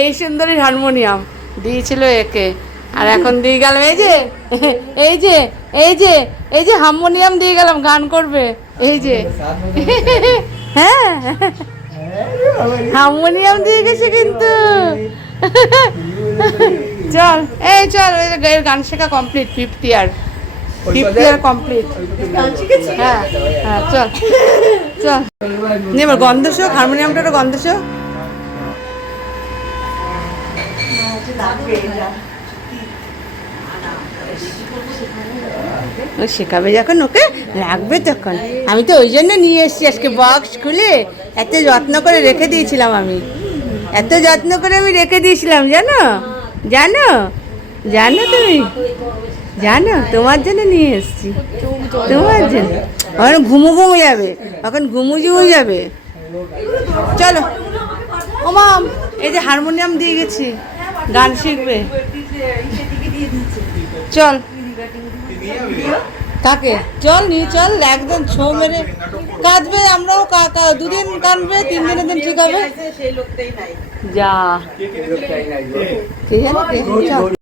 এই সুন্দরী হারমোনিয়াম দিয়েছিল একে, আর এখন দিয়ে গেলাম এই যে এই যে এই যে এই যে হারমোনিয়াম দিয়ে গেলাম, গান করবে এই যে। হ্যাঁ হারমোনিয়াম দিয়ে গেছে কিন্তু। চল এই চল, গান শেখা কমপ্লিট, 50 ইয়ার কমপ্লিট। হ্যাঁ হ্যাঁ চল চল, নিয়ে এবার গন্ধ শোক, হারমোনিয়ামটা একটা গন্ধ শোক। ও শেখাবে যখন, ওকে লাগবে তখন। আমি তো ওই জন্য নিয়ে এসেছি আজকে, বক্স খুলে এত যত্ন করে রেখে দিয়েছিলাম আমি, এত যত্ন করে আমি রেখে দিয়েছিলাম, জানো জানো জানো তুমি জানো, তোমার জন্য নিয়ে এসেছি, তোমার জন্য। এখন ঘুমু ঘুমু যাবে, এখন ঘুমু ঝুমু যাবে। চলো ও মাম, এই যে হারমোনিয়াম দিয়ে গেছি, গান শিখবে। চল কাকে, চল নিয়ে চল, একদম ছো মেরে কাঁদবে, আমরাও দুদিন কাঁদবে, 3 দিনের দিন ঠিক হবে। যা কে জানো কে, চল।